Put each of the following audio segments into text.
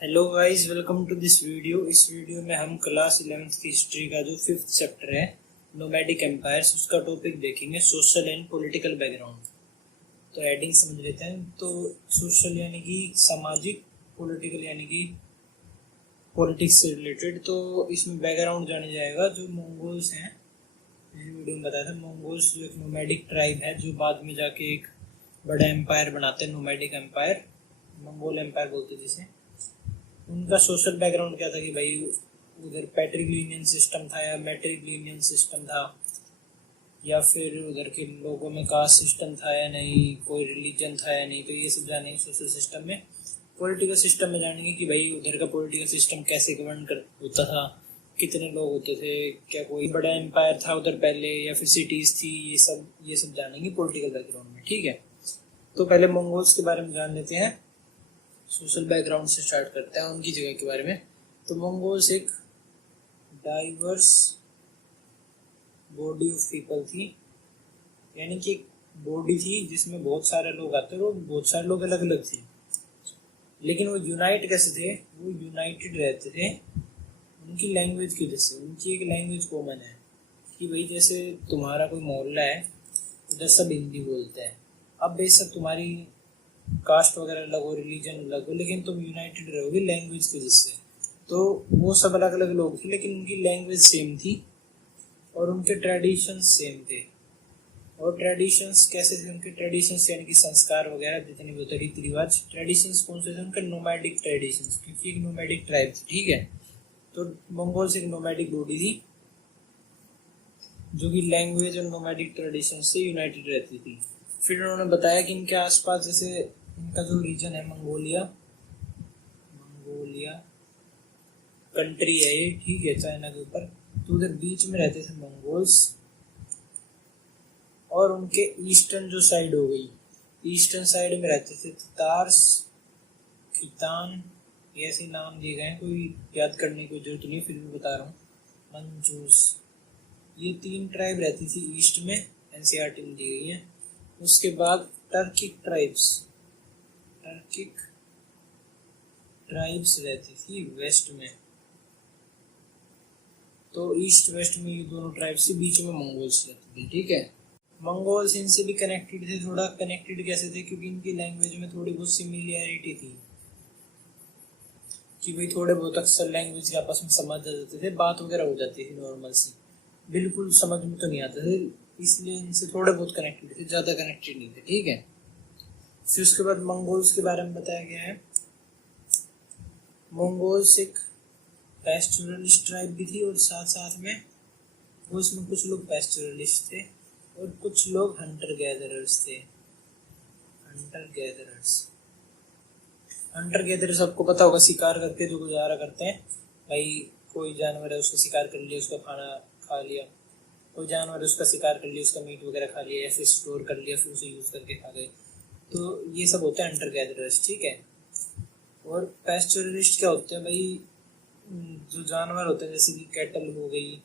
Hello guys, welcome to this video. इस video में हम क्लास 11th की हिस्ट्री का जो 5th चैप्टर है नोमैडिक एम्पायर्स, उसका टॉपिक देखेंगे, सोशल एंड पॉलिटिकल बैकग्राउंड। तो हेडिंग समझ लेते हैं। तो सोशल यानी कि सामाजिक, पॉलिटिकल यानी कि पॉलिटिक्स से रिलेटेड। तो इसमें बैकग्राउंड जाने जाएगा। जो मंगोल्स हैं, वीडियो में बताया था, मंगोल्स जो एक नोमैडिक ट्राइब है जो बाद में जाके एक बड़ा एम्पायर बनाते हैं, नोमैडिक एम्पायर, मंगोल एम्पायर बोलते हैं जिसे। उनका सोशल बैकग्राउंड क्या था कि भाई उधर पैट्रिलिनियन सिस्टम था या मैट्रिलिनियन सिस्टम था, या फिर उधर के लोगों में कास्ट सिस्टम था या नहीं, कोई रिलीजन था या नहीं। तो ये सब जानेंगे सोशल सिस्टम में। पॉलिटिकल सिस्टम में जानेंगे कि भाई उधर का पॉलिटिकल सिस्टम कैसे गवर्न कर होता था, कितने लोग होते थे, क्या कोई बड़ा एम्पायर था उधर पहले या फिर सिटीज थी। ये सब जानेंगे पॉलिटिकल बैकग्राउंड में, ठीक है। तो पहले मंगोल्स के बारे में जान लेते हैं। सोशल बैकग्राउंड से स्टार्ट करते हैं उनकी जगह के बारे में। तो मंगोल्स एक डाइवर्स बॉडी ऑफ पीपल थी, यानी कि एक बॉडी थी जिसमें बहुत सारे लोग आते थे और बहुत सारे लोग अलग अलग थे, लेकिन वो यूनाइट कैसे थे? वो यूनाइटेड रहते थे उनकी लैंग्वेज की वजह से। उनकी एक लैंग्वेज कॉमन है कि भाई जैसे तुम्हारा कोई मोहल्ला है, उधर सब हिंदी बोलते हैं। अब बेशक तुम्हारी कास्ट वगैरह अलग हो, रिलीजन अलग हो, लेकिन तुम यूनाइटेड रहोगे लैंग्वेज की वजह से। तो वो सब अलग अलग लोग थे, लेकिन उनकी लैंग्वेज सेम थी और उनके ट्रेडिशंस सेम थे। और ट्रेडिशंस कैसे थे उनके? ट्रेडिशंस यानी कि संस्कार वगैरह जितने भी होते, रीति रिवाज। ट्रेडिशंस कौन से थे उनके? नोमैडिक ट्रेडिशंस, क्योंकि एक नोमैडिक ट्राइब थी, ठीक है। तो मंगोल्स एक नोमैडिक बॉडी थी जो कि लैंग्वेज और नोमैडिक ट्रेडिशन से यूनाइटेड रहती थी। फिर उन्होंने बताया कि इनके आसपास, जैसे इनका जो रीजन है मंगोलिया कंट्री है ये, ठीक है, चाइना के ऊपर। तो उधर बीच में रहते थे मंगोल्स। और उनके ईस्टर्न जो साइड हो गई, ईस्टर्न साइड में रहते थे तार्स, खितान, ऐसे नाम दिए गए हैं, कोई याद करने की जरूरत नहीं, फिर भी बता रहा हूँ। मंचूस, ये 3 ट्राइब रहती थी ईस्ट में, एनसीईआरटी में दी गई है। उसके बाद टर्किक ट्राइब्स रहती थी वेस्ट में। तो ईस्ट वेस्ट में ये दोनों ट्राइब्स थी, बीच में मंगोल्स रहते थे, ठीक है। मंगोल्स इनसे भी कनेक्टेड थे। थोड़ा कनेक्टेड कैसे थे? क्योंकि इनकी लैंग्वेज में थोड़ी बहुत सिमिलैरिटी थी कि भाई थोड़े बहुत अक्सर लैंग्वेज के आपस में समझ आ जाते थे, बात वगैरह हो जाती थी नॉर्मल सी। बिल्कुल समझ में तो नहीं आते थे, इसलिए इनसे थोड़े बहुत कनेक्टेड थे, ज़्यादा कनेक्टेड नहीं थे, ठीक है। फिर उसके बाद मंगोल्स के बारे में बताया गया है। मंगोल्स एक पैस्टोरलिस्ट ट्राइब भी थी और साथ साथ में वो इसमें कुछ लोग पैस्टोरलिस्ट थे और कुछ लोग हंटर गैदरर्स थे। हंटर गैदरर्स आपको पता होगा, शिकार करके जो गुजारा करते हैं। भाई कोई जानवर है, उसका शिकार कर लिया, उसका खाना खा लिया। कोई जानवर है, उसका शिकार कर लिया, उसका मीट वगैरह खा लिया, या फिर स्टोर कर लिया, फिर उसे यूज़ करके खा गए। तो ये सब होते हैं हंटर गैदरर्स, ठीक है। और पैस्टोरलिस्ट क्या होते हैं? भाई जो जानवर होते हैं, जैसे कि कैटल हो गई,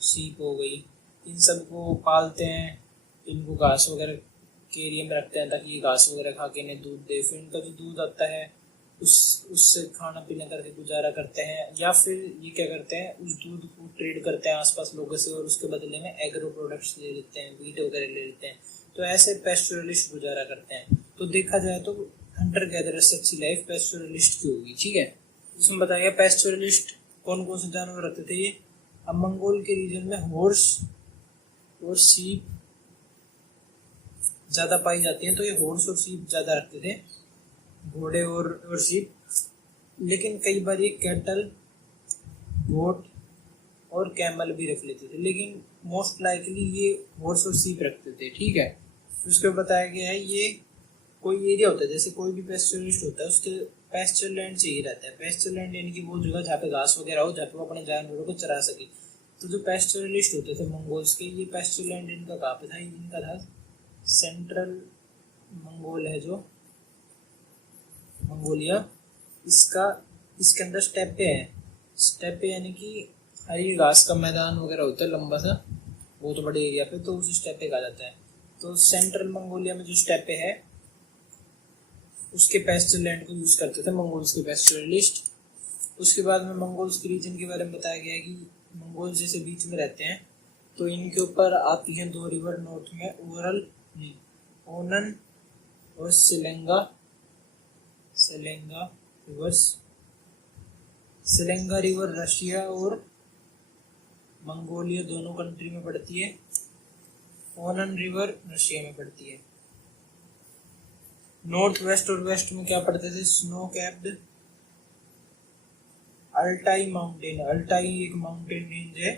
शीप हो गई, इन सब को पालते हैं, इनको घास वगैरह के एरिया में रखते हैं ताकि ये घास वगैरह खा के इन्हें दूध दे। फिर इनका जो दूध आता है उससे खाना पीना करके गुजारा करते हैं, या फिर ये क्या करते हैं, उस दूध को ट्रेड करते हैं आसपास लोगों से और उसके बदले में एग्रो प्रोडक्ट्स ले लेते हैं, वीट वगैरह ले लेते हैं। तो ऐसे पैस्टोरलिस्ट गुजारा करते हैं। तो देखा जाए तो हंटर गैदरर से अच्छी लाइफ पैस्टोरलिस्ट की होगी, ठीक है। इसमें बताया गया पैस्टोरलिस्ट कौन कौन से जानवर रखते थे ये। अब मंगोल के रीजन में हॉर्स और सीप ज़्यादा पाई जाती हैं, तो ये हॉर्स और सीप ज़्यादा रखते थे, घोड़े और सीप। लेकिन कई बार ये कैटल, गोट और कैमल भी रख लेते थे, लेकिन मोस्ट लाइकली ये हॉर्स और सीप रखते थे, ठीक है। उसके बताया गया है ये कोई एरिया होता है, जैसे कोई भी पैस्चरलिस्ट होता है उसके पैस्चर लैंड चाहिए रहता है। पैस्चर लैंड यानी कि वो जगह जहाँ पे घास वगैरह हो, जहाँ पे वो अपने जानवरों को चरा सके। तो जो पैस्चरलिस्ट होते थे मंगोल्स के, ये पैस्चर लैंड इनका कहाँ पे था? इनका था सेंट्रल मंगोल है जो मंगोलिया, इसके अंदर स्टेपे है। स्टेपे यानी कि हरी घास का मैदान वगैरह होता है लंबा सा, बहुत बड़े एरिया पे, तो उस स्टेपे कहा जाता है। तो सेंट्रल मंगोलिया में जो स्टेपे है उसके पैस्चर लैंड को यूज करते थे मंगोल्स के पैस्चरलिस्ट। उसके बाद में मंगोल्स के रीजन के बारे में बताया गया है कि मंगोल्स जैसे बीच में रहते हैं, तो इनके ऊपर आती हैं दो रिवर नॉर्थ में, ओनन और Selenga reverse. Selenga river Russia और मंगोलिया दोनों कंट्री में पड़ती है। ओनन रिवर रशिया में पड़ती है। नॉर्थ वेस्ट और वेस्ट में क्या पड़ते थे? Snow capped Altai mountain. Altai एक माउंटेन रेंज है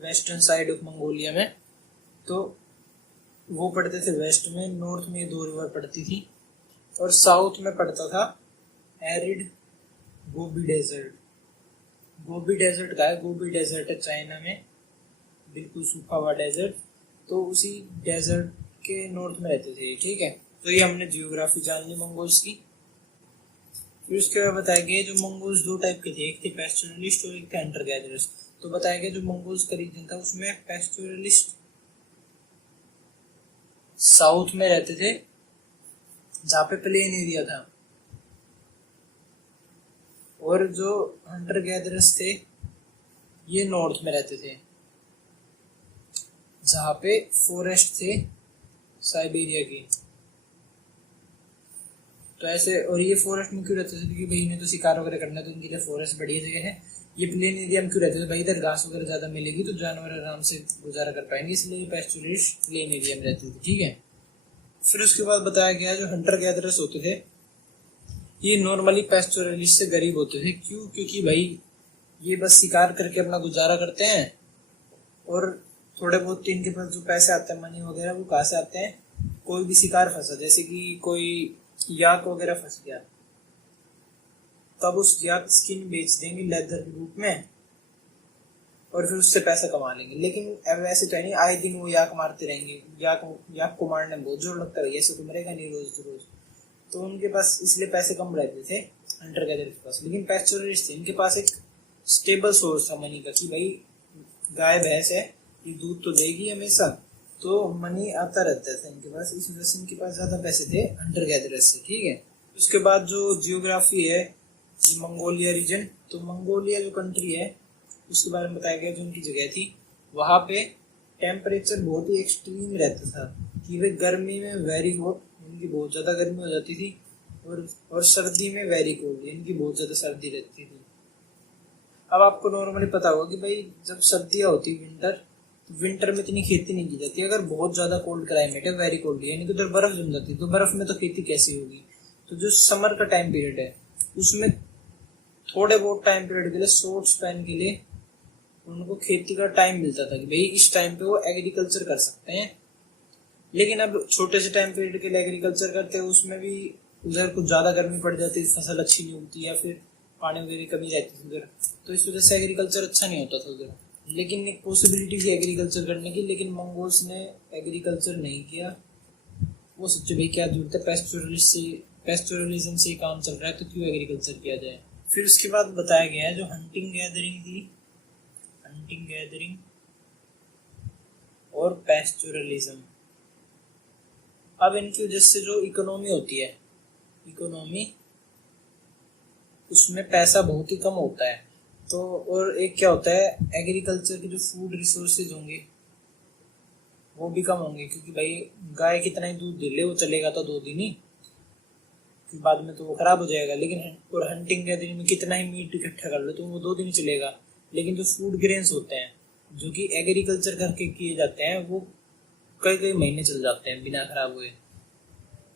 वेस्टर्न साइड ऑफ मंगोलिया में, तो वो पड़ते थे वेस्ट में। नॉर्थ में दो रिवर पड़ती थी और साउथ में पड़ता था arid Gobi desert. Gobi desert का है, गोबी डेजर्ट है चाइना में, बिल्कुल सूखा हुआ डेजर्ट, तो उसी डेजर्ट के नॉर्थ में रहते थे। ठीक है, तो ये हमने जियोग्राफी जान ली मंगोल्स की। फिर उसके बाद बताया गया जो मंगोल्स दो टाइप के थे, एक थे पैस्टोरलिस्ट और एक थे हंटर गैदरर्स। तो बताया गया जो मंगोल्स का रीजन था उसमें पैस्टोरलिस्ट साउथ में रहते थे जहाँ पे प्लेन एरिया था, और जो हंटर गैदरर्स थे ये नॉर्थ में रहते थे जहाँ पे फॉरेस्ट थे साइबेरिया की। तो ऐसे, और ये फॉरेस्ट में क्यों रहते थे? क्योंकि भाई इन्हें तो शिकार वगैरह करना है, तो इनके लिए फॉरेस्ट बढ़िया जगह है। ये प्लेन एरिया में क्यों रहते थे? भाई इधर घास वगैरह ज्यादा मिलेगी तो जानवर आराम से गुजारा कर पाएंगे, इसलिए पैस्टोरलिस्ट प्लेन एरिया में रहते थे। ठीक है, फिर उसके बाद बताया गया जो हंटर गैदरर्स होते थे ये नॉर्मली पैस्टोरलिस्ट से गरीब होते थे। क्यों? क्योंकि भाई ये बस शिकार करके अपना गुजारा करते हैं, और थोड़े बहुत इनके पास जो पैसे आते हैं मनी वगैरह वो कहाँ से आते हैं? कोई भी शिकार फंसा, जैसे कि कोई याक वगैरह फंस गया, तब उस याक स्किन बेच देंगे लेदर के रूप में और फिर उससे पैसा कमा लेंगे। लेकिन अब ऐसे तो नहीं आए दिन वो याक मारते रहेंगे, याक को मारने में बहुत जोर लगता है, ऐसे तो मरेगा नहीं रोज रोज। तो उनके पास इसलिए पैसे कम रहते थे हंटर गैदर के पास। लेकिन पैस्टोरलिस्ट थे, इनके पास एक स्टेबल सोर्स था मनी का, कि भाई गाय भैंस है ये दूध तो देगी हमेशा, तो मनी आता रहता था इनके पास, इस वजह से इनके पास ज्यादा पैसे थे हंटर गैदरर्स से। ठीक है, उसके बाद जो जियोग्राफी है ये मंगोलिया रीजन, तो मंगोलिया जो कंट्री है उसके बारे में बताया गया जो उनकी जगह थी वहां पे टेम्परेचर बहुत ही एक्सट्रीम रहता था, कि वे गर्मी में वेरी हॉट, इनकी बहुत ज्यादा गर्मी हो जाती थी, और सर्दी में वेरी कोल्ड, इनकी बहुत ज्यादा सर्दी रहती थी। अब आपको नॉर्मली पता होगा कि भाई जब सर्दियां होती विंटर में इतनी खेती नहीं की जाती। अगर बहुत ज्यादा कोल्ड क्लाइमेट है, वेरी कोल्ड, यानी कि उधर बर्फ जम जाती है, तो बर्फ में तो खेती कैसी होगी? तो जो समर का टाइम पीरियड है उसमें थोड़े बहुत टाइम पीरियड के लिए, शॉर्ट स्पैन के लिए उनको खेती का टाइम मिलता था कि भाई इस टाइम पे वो एग्रीकल्चर कर सकते हैं। लेकिन अब छोटे से टाइम पीरियड के लिए एग्रीकल्चर करते हैं, उसमें भी उधर कुछ ज्यादा गर्मी पड़ जाती है, फसल अच्छी नहीं होती, या फिर पानी वगैरह कमी रहती थी उधर, तो इस वजह से एग्रीकल्चर अच्छा नहीं होता था उधर। लेकिन एक पॉसिबिलिटी थी एग्रीकल्चर करने की, लेकिन मंगोल्स ने एग्रीकल्चर नहीं किया। वो सोचे भाई क्या जरूरत है, पैस्टोरलिज्म से काम चल रहा है तो क्यों एग्रीकल्चर किया जाए। फिर उसके बाद बताया गया है जो हंटिंग गैदरिंग और पैस्टोरलिज्म। अब इनकी वजह से जो इकोनॉमी होती है, उसमें पैसा बहुत ही कम होता है। तो और एक क्या होता है, एग्रीकल्चर के जो फूड रिसोर्सेज होंगे वो भी कम होंगे, क्योंकि भाई गाय कितना ही दूध दे ले, वो चलेगा तो 2 दिन ही, फिर बाद में तो वो खराब हो जाएगा। लेकिन और हंटिंग गैदरिंग में कितना ही मीट इकट्ठा कर लो तो वो 2 दिन ही चलेगा। लेकिन जो फूड ग्रेन्स होते हैं जो कि एग्रीकल्चर करके किए जाते हैं वो कई महीने चल जाते हैं बिना खराब हुए,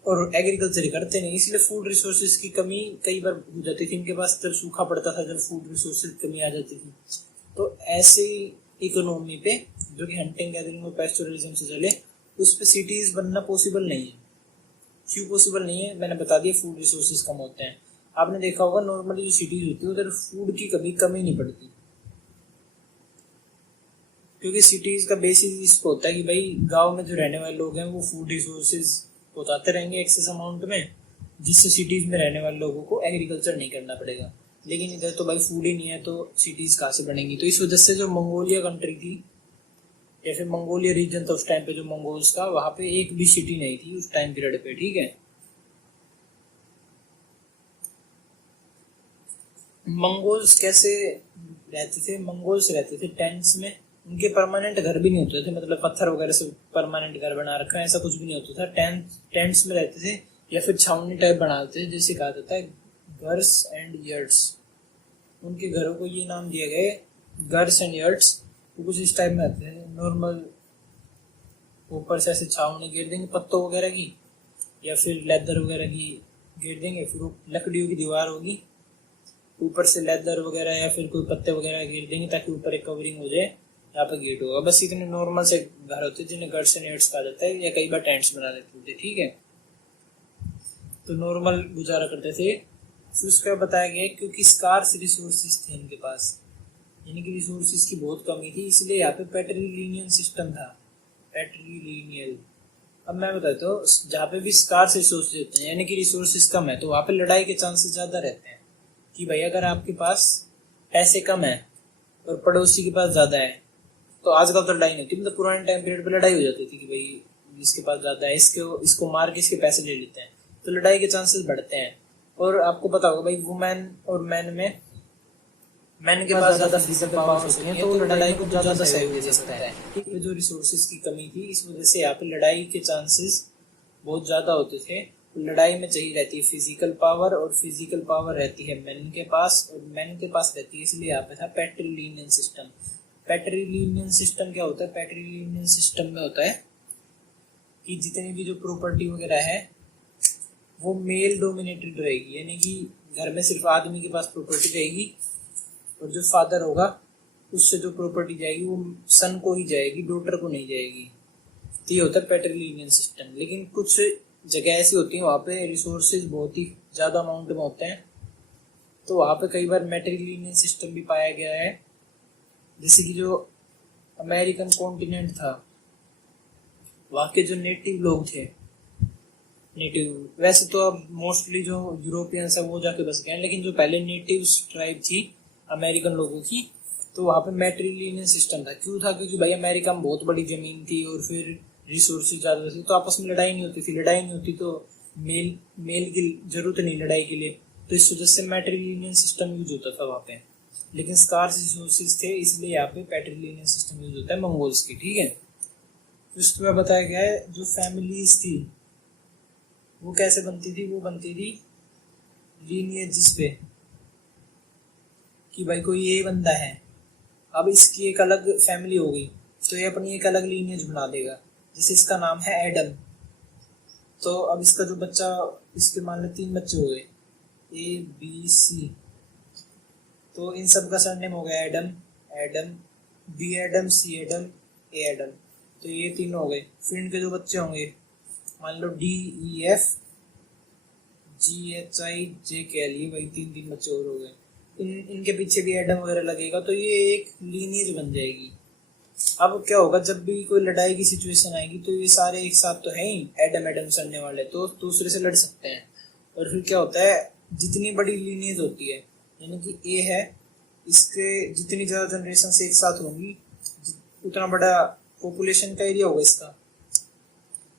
और एग्रीकल्चर ही करते नहीं, इसलिए फूड रिसोर्सेज की कमी कई बार हो जाती थी इनके पास। जब सूखा पड़ता था, जब फूड रिसोर्सेज की कमी आ जाती थी, तो ऐसे इकोनॉमी पे जो कि हंटिंग गैदरिंग और पैस्टोरलिज्म से चले, उस पे सिटीज बनना पॉसिबल नहीं है। क्यों पॉसिबल नहीं है? मैंने बता दिया, फूड रिसोर्सेज कम होते हैं। आपने देखा होगा नॉर्मली जो सिटीज होती है उधर फूड की कभी कमी नहीं पड़ती, क्योंकि सिटीज का बेसिस इस पे होता है कि भाई गांव में जो रहने वाले लोग हैं वो फूड रिसोर्सेज पहुंचाते रहेंगे एक्सेस अमाउंट में, जिससे सिटीज में रहने वाले लोगों को एग्रीकल्चर नहीं करना पड़ेगा। लेकिन इधर तो भाई फूड ही नहीं है, तो सिटीज कहाँ से बनेंगी? तो इस वजह से जो मंगोलिया कंट्री थी या फिर मंगोलिया रीजन था उस टाइम पे जो मंगोल्स का, वहां पे एक भी सिटी नहीं थी उस टाइम पीरियड पे। ठीक है, मंगोल्स कैसे रहते थे? मंगोल्स रहते थे टेंट्स में। उनके परमानेंट घर भी नहीं होते थे, मतलब पत्थर वगैरह से परमानेंट घर बना रखा है ऐसा कुछ भी नहीं होता था। टेंट्स में रहते थे या फिर छावनी टाइप बनाते थे, जिसे कहा जाता है गर्स एंड यर्ट्स। उनके घरों को ये नाम दिया गया है गर्स एंड यर्ट्स। वो कुछ इस टाइप में आते हैं, नॉर्मल ऊपर से ऐसे छावनी घेर देंगे पत्तों वगैरह की, या फिर लेदर वगैरह की घेर देंगे, फिर वो लकड़ियों की दीवार होगी, ऊपर से लेदर वगैरह या फिर कोई पत्ते वगैरह घेर देंगे ताकि ऊपर एक कवरिंग हो जाए, यहाँ पे गेट होगा। बस इतने नॉर्मल से घर होते हैं जिन्हें गर्स एंड यर्ट्स कहा जाता है, या कई बार टेंट्स बना देते थे। ठीक है, तो नॉर्मल गुजारा करते थे। फिर उसका बताया गया क्योंकि स्कार्स रिसोर्सेज थे इनके पास, यानी कि रिसोर्सेज की बहुत कमी थी, इसलिए यहाँ पे पैट्रिलिनियन सिस्टम था। पैट्रिलिनियल। अब मैं बताता हूँ, जहाँ पे भी स्कार्स रिसोर्सेज होते हैं यानी कि रिसोर्सेज कम है, तो वहाँ पे लड़ाई के चांसेस ज्यादा रहते हैं। कि भाई अगर आपके पास पैसे कम है और पड़ोसी के पास ज्यादा है, तो आजकल तो लड़ाई नहीं होती, मतलब पुराने टाइम पीरियड पे लड़ाई हो जाती थी कि भाई जिसके पास ज्यादा है इसको मार के इसके पैसे ले लेते हैं, तो लड़ाई के चांसेस बढ़ते हैं। और आपको पता होगा भाई वुमेन और मैन में मैन के पास ज्यादा फिजिकल पावर्स होती हैं, तो लड़ाई को ज्यादा सहयोग दे सकता है। ठीक है, जो रिसोर्सेज की कमी थी इस वजह से यहाँ पे लड़ाई के चांसेस बहुत ज्यादा होते थे। लड़ाई में चाहिए रहती है फिजिकल पावर, और फिजिकल पावर रहती है मैन के पास, और मैन के पास रहती है, इसलिए यहाँ पे था पैट्रिलिनियन सिस्टम। पैट्रिलिनियन सिस्टम क्या होता है? पैट्रिलिनियन सिस्टम में होता है कि जितनी भी जो प्रॉपर्टी वगैरह है वो मेल डोमिनेटेड रहेगी, यानी कि घर में सिर्फ आदमी के पास प्रॉपर्टी रहेगी, और जो फादर होगा उससे जो प्रॉपर्टी जाएगी वो सन को ही जाएगी, डॉटर को नहीं जाएगी। तो ये होता है पैट्रिलिनियन सिस्टम। लेकिन कुछ जगह ऐसी होती है वहाँ पे रिसोर्सेज बहुत ही ज्यादा अमाउंट में होते हैं, तो वहाँ पे कई बार मैट्रिलिनियन सिस्टम भी पाया गया है। जैसे कि जो अमेरिकन कॉन्टिनेंट था, वहाँ के जो नेटिव लोग थे, नेटिव वैसे तो अब मोस्टली जो यूरोपियंस है वो जाके बस गए हैं, लेकिन जो पहले नेटिव ट्राइब थी अमेरिकन लोगों की, तो वहाँ पे मैट्रिलिनियन सिस्टम था। क्यों था? क्योंकि भाई अमेरिका में बहुत बड़ी जमीन थी और फिर रिसोर्सेज ज्यादा थे, तो आपस में लड़ाई नहीं होती थी। लड़ाई नहीं होती तो मेल की जरूरत नहीं लड़ाई के लिए, तो इस वजह से मैट्रिलिनियन सिस्टम यूज होता था वहाँ पे। लेकिन स्कार्स रिसोर्सेज थे इसलिए यहाँ पे पैट्रिलिनियन सिस्टम यूज होता है मंगोल्स की। ठीक है, उसके बाद बताया गया है जो फैमिलीज थी वो कैसे बनती थी? वो बनती थी लीनिएजेस पे, कि भाई कोई ये बंदा है, अब इसकी एक अलग फैमिली हो गई तो ये अपनी एक अलग लीनिएज बना देगा। जैसे इसका नाम है एडम, तो अब इसका जो बच्चा, इसके मान लो 3 बच्चे हो गए ए बी सी, तो इन सब का सरनेम हो गया एडम, एडम, बी एडम, सी एडम, ए एडम, तो ये 3 हो गए। फिर इनके जो बच्चे होंगे मान लो D E F G H I J K L, ये वही 3 बच्चे और हो गए। इनके पीछे भी एडम वगैरह लगेगा तो ये एक लीनिएज बन जाएगी। अब क्या होगा, जब भी कोई लड़ाई की सिचुएशन आएगी तो ये सारे एक साथ तो है ही एडम एडम सड़ने वाले, तो दूसरे से लड़ सकते हैं। और फिर क्या होता है, जितनी बड़ी लीनिएज होती है, यानी कि ए है, इसके जितनी ज्यादा जनरेशन से एक साथ होंगी उतना बड़ा पॉपुलेशन का एरिया होगा इसका।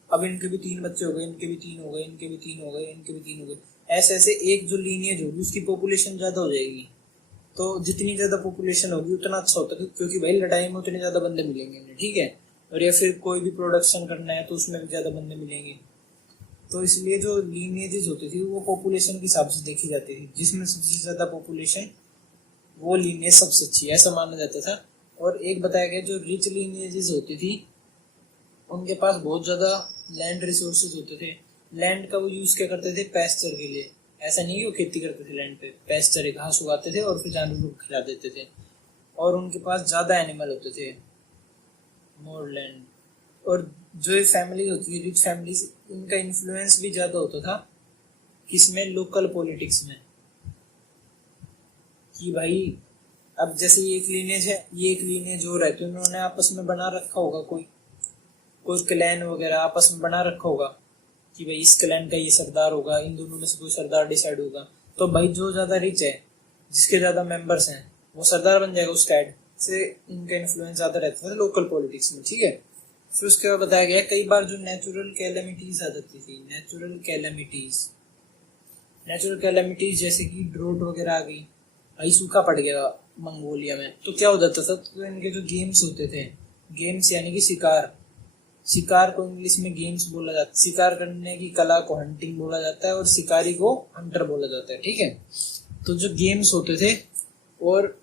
अब इनके भी 3 बच्चे हो गए, इनके भी 3 हो गए, इनके भी 3 हो गए, इनके भी 3 हो गए, ऐसे ऐसे एक जो लीनिएज होगी उसकी पॉपुलेशन ज्यादा हो जाएगी। तो जितनी ज्यादा पॉपुलेशन होगी उतना अच्छा होता है, क्योंकि भाई लड़ाई में उतने ज्यादा बंदे मिलेंगे। ठीक है, और या फिर कोई भी प्रोडक्शन करना है तो उसमें भी ज्यादा बंदे मिलेंगे। तो इसलिए जो लीनिएजेस होती थी वो पॉपुलेशन के हिसाब से देखी जाती थी, जिसमें सबसे ज्यादा पॉपुलेशन वो लीनिएज सबसे अच्छी है, ऐसा माना जाता था। और एक बताया गया जो रिच लीनिएजेस होती थी उनके पास बहुत ज्यादा लैंड रिसोर्सेज होते थे। लैंड का वो यूज क्या करते थे? पैस्चर के लिए। ऐसा नहीं कि वो खेती करते थे लैंड पे, पैस्चर घास उगाते थे और फिर जानवरों को खिला देते थे। और उनके पास ज्यादा एनिमल होते थे, मोर लैंड। और जो फैमिली होती थी रिच फैमिलीज, इनका इन्फ्लुएंस भी ज्यादा होता था किसमें? लोकल पॉलिटिक्स में। कि भाई अब जैसे ये एक लीनेज है, ये एक लीनेज और है, तो उन्होंने आपस में बना रखा होगा, कोई क्लैन वगैरह आपस में बना रखा होगा कि भाई इस क्लैन का ये सरदार होगा, इन दोनों में से कोई सरदार डिसाइड होगा। तो भाई जो ज्यादा रिच है, जिसके ज्यादा मेंबर्स हैं, वो सरदार बन जाएगा, उस कैड से इनका इन्फ्लुएंस ज्यादा रहता था लोकल पॉलिटिक्स में। ठीक है, फिर उसके बाद बताया गया कई बार जो नेचुरल कैलेमिटीज आ जाती थी, नेचुरल कैलेमिटीज जैसे कि ड्रोट वगैरह आ गई, भाई सूखा पड़ गया मंगोलिया में, तो क्या हो जाता था, तो इनके जो गेम्स होते थे, गेम्स यानी कि शिकार, शिकार को इंग्लिश में गेम्स बोला जाता है, शिकार करने की कला को हंटिंग बोला जाता है और शिकारी को हंटर बोला जाता है, ठीक है। तो जो गेम्स होते थे और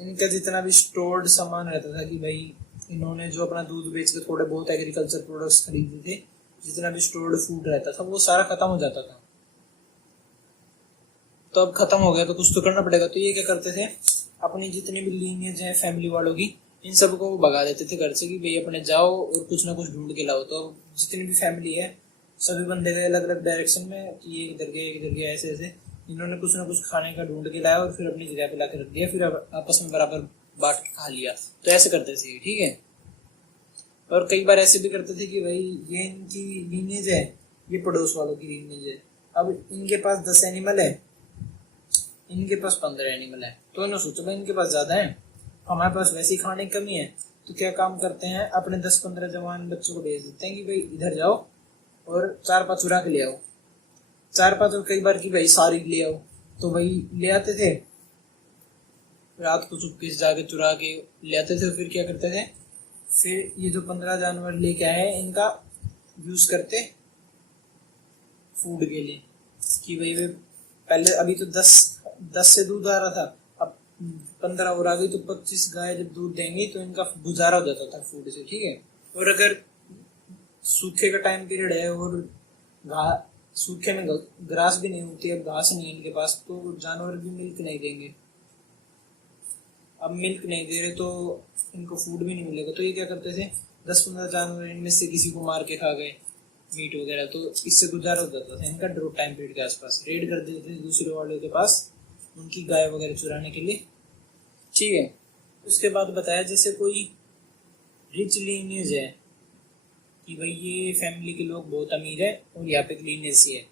इनका जितना भी स्टोर्ड सामान रहता था कि भाई इन्होंने जो अपना दूध बेच के थोड़े बहुत एग्रीकल्चर प्रोडक्ट्स खरीदे थे, जितना भी स्टोर्ड फूड रहता था वो सारा खत्म हो जाता था। तो अब खत्म हो गया तो कुछ तो करना पड़ेगा, तो ये क्या करते थे, अपनी जितनी भी लीनियज है फैमिली वालों की, इन सबको भगा देते थे घर से कि भाई अपने जाओ और कुछ ना कुछ ढूंढ के लाओ। तो जितनी भी फैमिली है सभी बंदे गए अलग अलग डायरेक्शन में कि ये इधर गया इधर गया, ऐसे ऐसे इन्होंने कुछ ना कुछ खाने का ढूंढ के लाया और फिर अपनी जगह पे ला के रख दिया, फिर आपस में बराबर बांट के खा लिया। तो ऐसे करते थे, ठीक है। और कई बार ऐसे भी करते थे कि भाई ये इनकी लीनियज है, ये पड़ोस वालों की लीनियज है, अब इनके पास 10 एनिमल है, इनके पास 15 एनिमल है, तो इन्होंने सोचा भाई इनके पास ज्यादा है, हमारे पास वैसी खाने की कमी है, तो क्या काम करते हैं, अपने 10-15 जवान बच्चों को भेज देते हैं कि भाई इधर जाओ और 4-5 चुरा के ले आओ, 4-5 और कई बार की भाई सारी ले आओ। तो भाई ले आते थे, रात को चुपके से जाके चुरा के ले आते थे, फिर क्या करते थे, फिर ये जो 15 जानवर लेके आए इनका यूज करते फूड के लिए कि भाई वे पहले अभी तो 10 से दूध आ रहा था, अब 15 और आ गई तो 25 गाय जब दूध देंगी तो इनका गुजारा हो जाता था फूड से, ठीक है। और अगर सूखे का टाइम पीरियड है और सूखे में ग्रास भी नहीं होती, अब घास नहीं है इनके पास, तो जानवर भी मिल्क नहीं देंगे, अब मिल्क नहीं दे रहे तो इनको फूड भी नहीं मिलेगा। तो ये क्या करते थे, 10-15 जानवर इनमें से किसी को मार के खा गए मीट वगैरह, तो इससे गुजारा हो जाता था इनका। ड्रॉप टाइम पीरियड के आसपास रेड कर देते थे दूसरे वालों के पास उनकी गाय वगैरह चुराने के लिए, ठीक है। उसके बाद बताया जैसे कोई रिच लीनियज है कि भाई ये फैमिली के लोग बहुत अमीर है और यहाँ पे लीनियज है,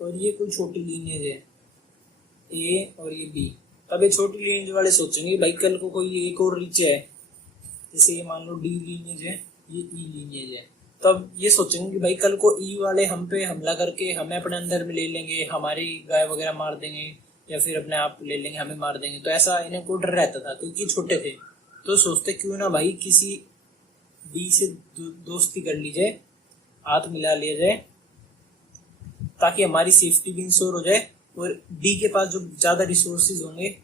और ये कोई छोटी लीनियज है ए और ये बी, तब ये छोटी लीनियज वाले सोचेंगे भाई कल को कोई एक और रिच है, जैसे ये मान लो डी लीनियज है, ये ई लीनियज है, तब ये सोचेंगे कि भाई कल को ई वाले हम पे हमला करके हमें अपने अंदर में ले लेंगे, हमारी गाय वगैरह मार देंगे या फिर अपने आप ले लेंगे, हमें मार देंगे। तो ऐसा इन्हें को डर रहता था क्योंकि छोटे थे, तो सोचते क्यों ना भाई किसी डी से दोस्ती कर ली जाए, हाथ मिला लिया जाए, ताकि हमारी सेफ्टी भी इंश्योर हो जाए और डी के पास जो ज्यादा रिसोर्सेज होंगे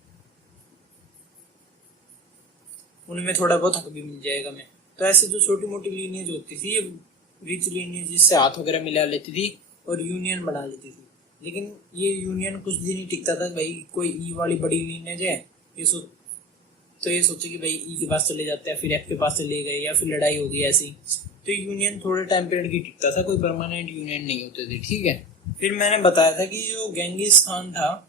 उनमें थोड़ा बहुत हक भी मिल जाएगा हमें। तो ऐसे जो छोटी मोटी लीनियज होती थी, ये रिच लीनियज जिससे हाथ वगैरह मिला लेती थी और यूनियन बना लेती थी, लेकिन ये यूनियन कुछ दिन ही टिकता था। भाई कोई ई वाली बड़ी लीनियज है, ये सोचे कि भाई ई के पास चले जाते हैं, फिर एफ के पास चले गए या फिर लड़ाई हो गई ऐसी, तो यूनियन थोड़े टाइम पीरियड की टिकता था, कोई परमानेंट यूनियन नहीं होते थे, ठीक है। फिर मैंने बताया था कि जो गेंगिस खान था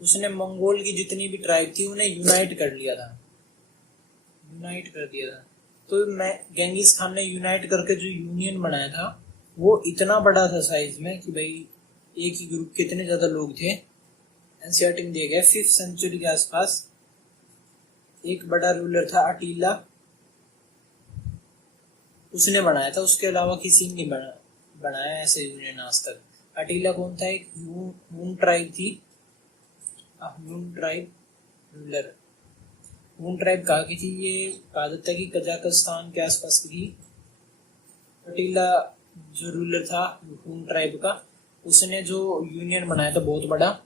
उसने मंगोल की जितनी भी ट्राइब थी उन्हें यूनाइट कर दिया था। तो मैं गेंगिस खान ने यूनाइट करके जो यूनियन बनाया था वो इतना बड़ा था साइज में कि भाई एक ही ग्रुप के इतने ज्यादा लोग थे। एनसीईआरटी में दिया गया 5th सेंचुरी के आसपास एक बड़ा रूलर था अटीला, उसने बनाया था, उसके अलावा किसी ने नहीं बनाया ऐसे यूनियन आज तक। अटीला कौन था, एक हून ट्राइब थी, हून ट्राइब रूलर, हून ट्राइब कहा की थी, ये कहा जाता है कि कजाकिस्तान के आसपास की। अटीला जो रूलर था हून ट्राइब का, उसने जो यूनियन बनाया था बहुत बड़ा,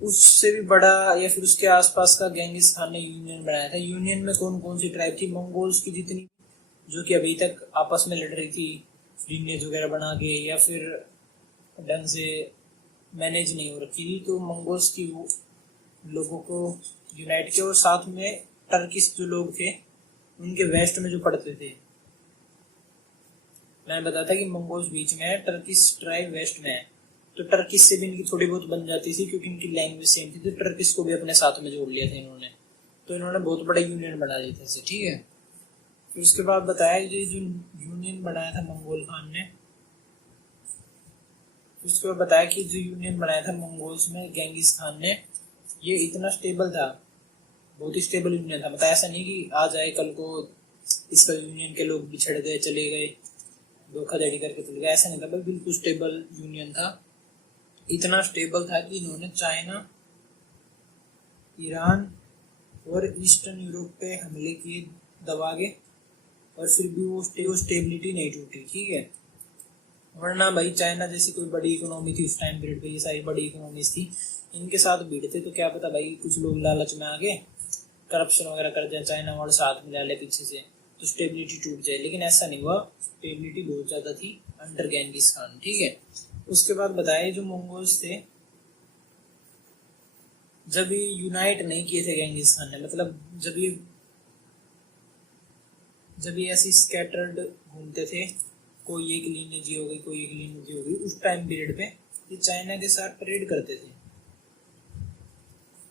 उससे भी बड़ा या फिर उसके आसपास का गेंगिस खान ने यूनियन बनाया था। यूनियन में कौन कौन सी ट्राइब थी, मंगोल्स की जितनी जो कि अभी तक आपस में लड़ रही थी लीनियज वगैरह बना के या फिर ढंग से मैनेज नहीं हो रखी थी, तो मंगोल्स की लोगों को यूनाइट किया। और साथ में टर्किश जो लोग थे उनके वेस्ट में जो पड़ते थे, मैंने बताया था कि मंगोल्स बीच में है, टर्किश ट्राइब वेस्ट में है, तो टर्किश से भी इनकी थोड़ी बहुत बन जाती थी क्योंकि इनकी लैंग्वेज सेम थी, तो टर्किश को भी अपने साथ में जोड़ लिया था इन्होंने। तो इन्होंने बहुत बड़ा यूनियन बना लिया था इसे, ठीक है। फिर उसके बाद बताया जो यूनियन बनाया था मंगोल खान ने, उसके बाद बताया कि जो यूनियन बनाया था मंगोल्स में गेंगिस खान ने, ये इतना स्टेबल था, बहुत ही स्टेबल यूनियन था। बताया ऐसा नहीं कि आज आए कल को इसका यूनियन के लोग बिछड़ गए चले गए धोखाधड़ी करके चले गए, ऐसा नहीं था भाई, बिल्कुल स्टेबल यूनियन था। इतना स्टेबल था कि इन्होंने चाइना ईरान और ईस्टर्न यूरोप पे हमले किए दबा के, और फिर भी वो स्टेबिलिटी नहीं टूटी, ठीक है। वरना भाई चाइना जैसी कोई बड़ी इकोनॉमी थी उस टाइम पीरियड पे, ये सारी बड़ी इकोनॉमीज थी, इनके साथ भिड़ते तो क्या पता भाई कुछ लोग लालच में आगे करप्शन वगैरह कर जाए, चाइना वाले साथ मिला ले पीछे से, तो स्टेबिलिटी टूट जाए। लेकिन ऐसा नहीं हुआ, स्टेबिलिटी बहुत ज्यादा थी अंडर गेंगिस खान, ठीक है। उसके बाद बताया जो मंगोल्स थे, जब ये यूनाइट नहीं किए थे गेंगिस खान ने, मतलब जब ये ऐसी स्कैटर्ड घूमते थे, कोई एक लीनेजी हो गई, कोई एक लीनेजी हो गई, उस टाइम पीरियड पे ये चाइना के साथ ट्रेड करते थे।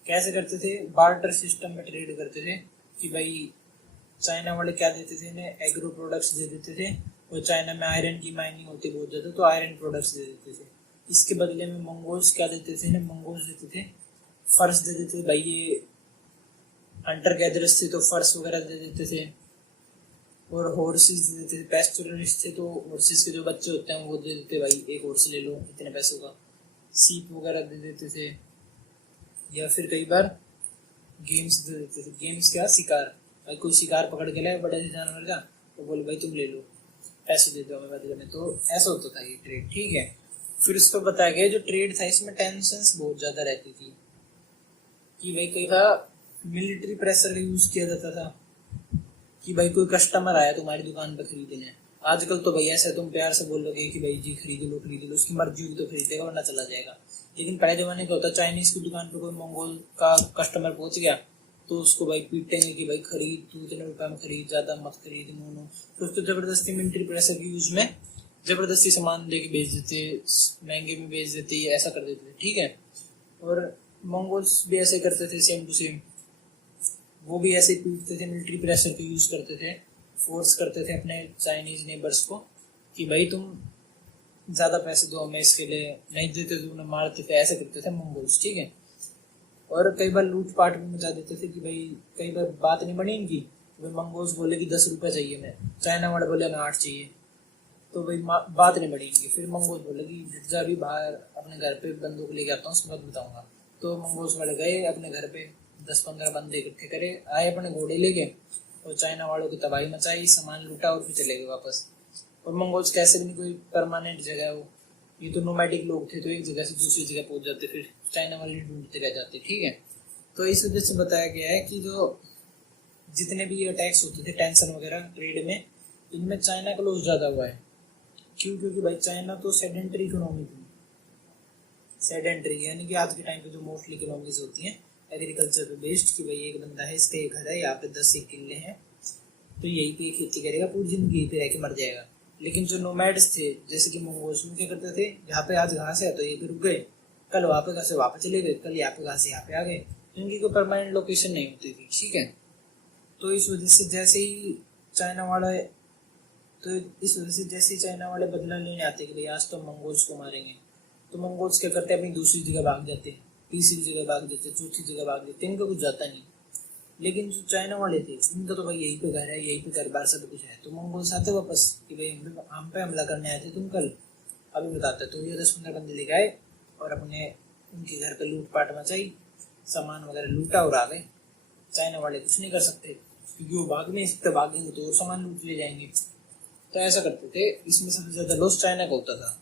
कैसे करते थे? बार्टर सिस्टम में ट्रेड करते थे कि भाई चाइना वाले क्या देते थे इन्हें, एग्रो प्रोडक्ट्स दे देते थे, और चाइना में आयरन की माइनिंग होती बहुत ज्यादा, तो आयरन प्रोडक्ट्स दे देते थे। इसके बदले में मंगोल्स क्या देते थे इन्हें? मंगोल्स देते थे फर्श दे देते थे, भाई ये हंटर गैदरर्स थे तो फर्श वगैरह दे देते थे, और हॉर्सेस दे देते थे। पैस्टोरलिस्ट थे तो हॉर्सेस के जो बच्चे होते हैं वो दे देते, भाई एक हॉर्स ले लो इतने पैसों का। सीप वगैरह दे देते थे, या फिर कई बार गेम्स दे देते थे। गेम्स क्या? शिकार, भाई कोई शिकार पकड़ के लाए बड़े से जानवर का, तो बोले भाई तुम ले लो, पैसे दे दो हमें बदले में। तो ऐसा होता था ये ट्रेड, ठीक है। फिर उसको बताया गया जो ट्रेड था इसमें टेंशंस बहुत ज्यादा रहती थी, कि भाई कई बार मिलिट्री प्रेशर का यूज किया जाता था, कि भाई कोई कस्टमर आया तुम्हारी दुकान पर खरीदने। आजकल तो भाई ऐसा तुम प्यार से बोलोगे कि भाई जी खरीद लो, उसकी मर्जी होगी तो खरीदेगा वरना चला जाएगा। लेकिन पहले जमाने क्या होता, चाइनीज की दुकान पर कोई मंगोल का कस्टमर पहुंच गया तो उसको भाई पीटेंगे कि भाई खरीद, तू इतने रुपए में खरीद, ज्यादा मत खरीद, नो। तो उसको जबरदस्ती मिलिट्री प्रेशर के यूज में जबरदस्ती सामान लेके बेच देते, महंगे में बेच देते, ऐसा कर देते थे, ठीक है। और मंगोल्स भी ऐसे करते थे, सेम टू सेम, वो भी ऐसे पीटते थे, मिलिट्री प्रेशर को यूज करते थे, फोर्स करते थे अपने चाइनीज नेबर्स को कि भाई तुम ज्यादा पैसे दो हमें, इसके लिए नहीं देते तो उन्हें मारते थे, ऐसे करते थे मंगोल्स, ठीक है। और कई बार लूटपाट भी मचा देते थे कि भाई कई बार बात नहीं बनी इनकी, भाई मंगोल्स बोले कि 10 रुपए चाहिए मैं, चाइना वाले बोले हमें 8 चाहिए, तो भाई बात नहीं बनी इनकी। फिर मंगोल्स बोले कि हट जा, भी बाहर अपने घर पे बंदूक लेके आता हूँ, उसके बाद बताऊंगा। तो मंगोल्स वाले गए अपने घर पे, 10-15 बंदे इकट्ठे करे, आए अपने घोड़े लेके, और चाइना वालों की तबाही मचाई, सामान लूटा और फिर चले गए वापस। और मंगोल्स कैसे भी नहीं कोई परमानेंट जगह है वो, ये तो नोमैडिक लोग थे, तो एक जगह से दूसरी जगह पहुंच जाते, फिर चाइना वाले ढूंढते रह जाते, ठीक है। तो इस वजह से बताया गया है कि जो जितने भी ये अटैक्स होते थे टेंशन वगैरह ट्रेड में, इनमें चाइना का लॉस ज्यादा हुआ है। क्यों? क्योंकि भाई चाइना तो सेडेंटरी इकोनॉमी थी, सेडेंटरी यानी कि आज के टाइम पे जो मोस्टली इकोनॉमीज होती हैं एग्रीकल्चर पे बेस्ड, कि भाई एक बंदा है, इसका एक घर है, यहाँ पे 10 किले हैं, तो यही पे खेती करेगा, पूरी जिंदगी यहीं पे रह के मर जाएगा। लेकिन जो नोमैड्स थे जैसे कि मंगोल्स, क्या करते थे, यहाँ पे आज घास है तो यहीं पे रुक गए, कल वहाँ पे घास से वहाँ पे चले गए, कल यहाँ पे घास से यहाँ पे आ गए, इनकी कोई परमानेंट लोकेशन नहीं होती थी, ठीक है। तो इस वजह से जैसे ही चाइना वाले बदला लेने आते कि भाई आज तो मंगोल्स को मारेंगे, तो मंगोल्स क्या करते अपनी दूसरी जगह भाग जाते, तीसरी जगह भाग जाते, चौथी जगह भाग जाते, इनका कुछ जाता नहीं। लेकिन जो चाइना वाले थे उनका तो भाई यहीं पे घर है, यहीं पे घर बार सब कुछ है, तो मंगोल्स आते वापस कि भाई हम पे हमला करने आए थे तुम कल, अभी बताते। तो ये 10-15 बंदे लेके आए और अपने उनके घर पे लूटपाट मचाई, सामान वगैरह लूटा और आ गए। चाइना वाले कुछ नहीं कर सकते क्योंकि वो भाग नहीं सकते, भागेंगे तो और सामान लूट ले जाएंगे, तो ऐसा करते थे। इसमें सबसे ज्यादा लॉस चाइना का होता था।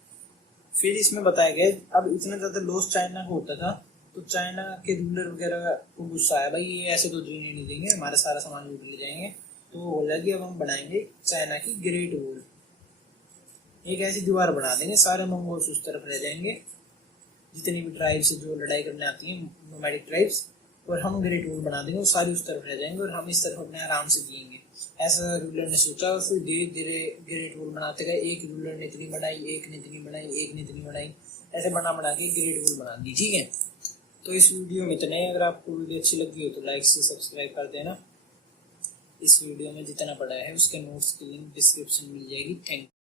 फिर इसमें बताया गया अब इतना ज्यादा लॉस चाइना का होता था तो चाइना के रूलर वगैरह को गुस्सा आया, भाई ये ऐसे तो जीने नहीं देंगे, हमारा सारा सामान लूट ले जाएंगे। तो वो बोला कि अब हम बनाएंगे चाइना की ग्रेट वॉल, एक ऐसी दीवार बना देंगे, सारे मंगोल्स उस तरफ रह जाएंगे, जितनी भी ट्राइब्स जो लड़ाई करने आती हैं नोमैडिक ट्राइब्स, और हम ग्रेट वॉल बना देंगे, वो सारी उस तरफ रह जाएंगे और हम इस तरफ अपने आराम से जिएंगे। ऐसा रूलर ने सोचा और फिर धीरे धीरे ग्रेट वॉल बनाते गए। एक रूलर ने इतनी बनाई, एक ने इतनी बनाई, एक ने इतनी बनाई, ऐसे बना के ग्रेट वॉल बना दी, ठीक है। तो इस वीडियो में इतना ही। अगर आपको वीडियो अच्छी लगी हो तो लाइक से सब्सक्राइब कर देना। इस वीडियो में जितना पढ़ा है उसके नोट्स की लिंक डिस्क्रिप्शन मिल जाएगी। Thank you.